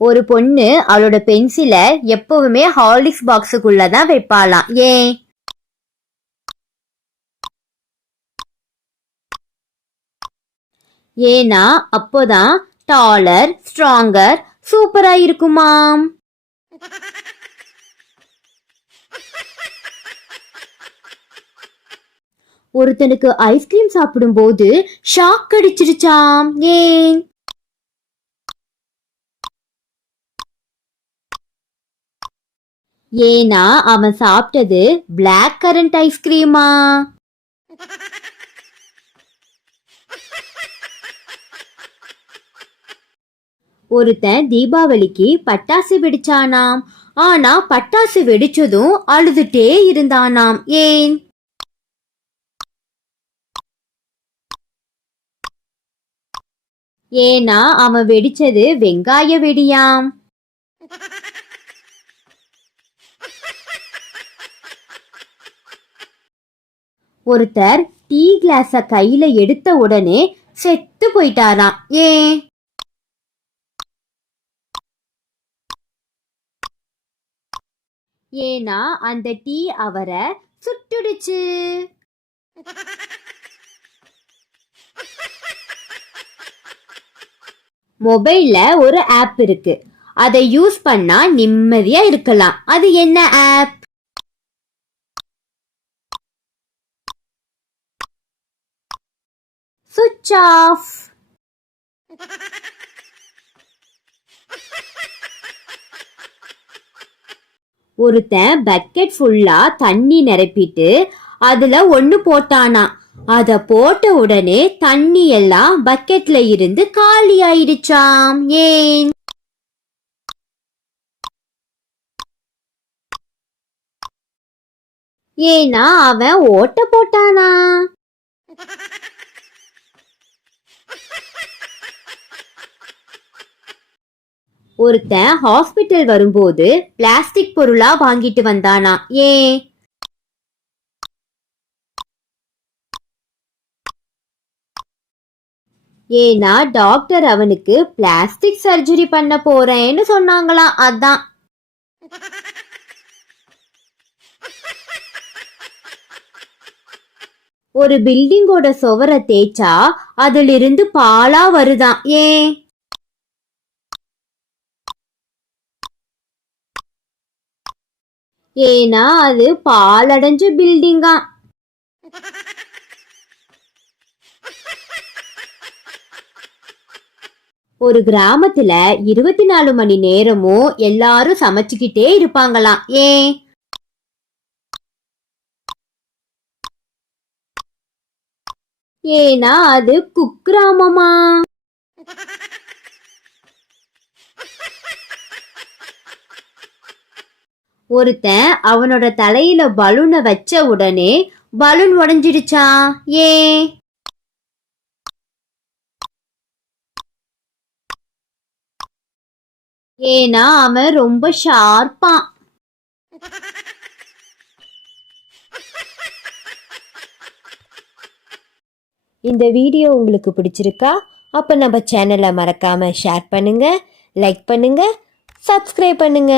ஒரு பொண்ணு அவளோட பென்சில எப்பவுமே ஹார்லிக்ஸ் பாக்ஸுக்குள்ளதான் வைப்பாளாம். ஏன்? ஏன்னா அப்போதான் டாலர், ஸ்ட்ராங்கர், சூப்பரா இருக்குமாம். ஒருத்தனுக்கு ஐஸ்கிரீம் சாப்பிடும் போது ஷாக் அடிச்சிருச்சாம். ஏன்? ஏன்னா அவன் சாப்பிட்டது பிளாக் கரண்ட் ஐஸ்கிரீமா. ஒருத்தன் தீபாவளிக்கு பட்டாசு வெடிச்சானாம். ஆனா பட்டாசு வெடிச்சதும் அழுதுட்டே இருந்தானாம். ஏன்? ஏன்னா அவன் வெடிச்சது வெங்காய வெடியாம். ஒருத்தர் டீ கிளாஸ கையில எடுத்த உடனே செத்து போயிட்டாராம். ஏன்? ஏன்னா அந்த டீ அவரை சுட்டுடுச்சு. மொபைல்ல ஒரு ஆப் இருக்கு. அதை யூஸ் பண்ணா நிம்மதியா இருக்கலாம். அது என்ன ஆப்? சுவிட்ச் ஆஃப். ஒருத்தன் பக்கெட் ஃபுல்லா தண்ணி நிரப்பிட்டு அதுல ஒண்ணு போட்டானா. அத போட்ட உடனே தண்ணி எல்லாம் பக்கெட்ல இருந்து காலி ஆயிடுச்சாம். ஏன்? ஏன்னா அவன் ஓட்ட போட்டானா. ஒருத்தன் ஹாஸ்பிட்டல் வரும்போது பிளாஸ்டிக் பொருளா வாங்கிட்டு வந்தானா. ஏன்? ஏன்னா டாக்டர் அவனுக்கு பிளாஸ்டிக் சர்ஜரி பண்ண போறேன்னு சொன்னாங்களாம். அதான். ஒரு பில்டிங்கோட சுவரை தேய்ச்சா அதிலிருந்து பாலா வருதான். ஏன்? ஏன்னா அது பாலடைஞ்ச பில்டிங்கா. ஒரு கிராமத்துல 24 மணி நேரமும் எல்லாரும் சமைச்சுக்கிட்டே இருப்பாங்களாம். ஏன்? ஏன்னா அது குக்கிராமமா. ஒருத்தன் அவனோட தலையில பலூனை வச்ச உடனே பலூன் உடைஞ்சிடுச்சா. ஏன்? ஏன்னா அவன் ரொம்ப ஷார்ப்பான். இந்த வீடியோ உங்களுக்கு பிடிச்சிருக்கா? அப்ப நம்ம சேனலை மறக்காம ஷேர் பண்ணுங்க, லைக் பண்ணுங்க, சப்ஸ்கிரைப் பண்ணுங்க.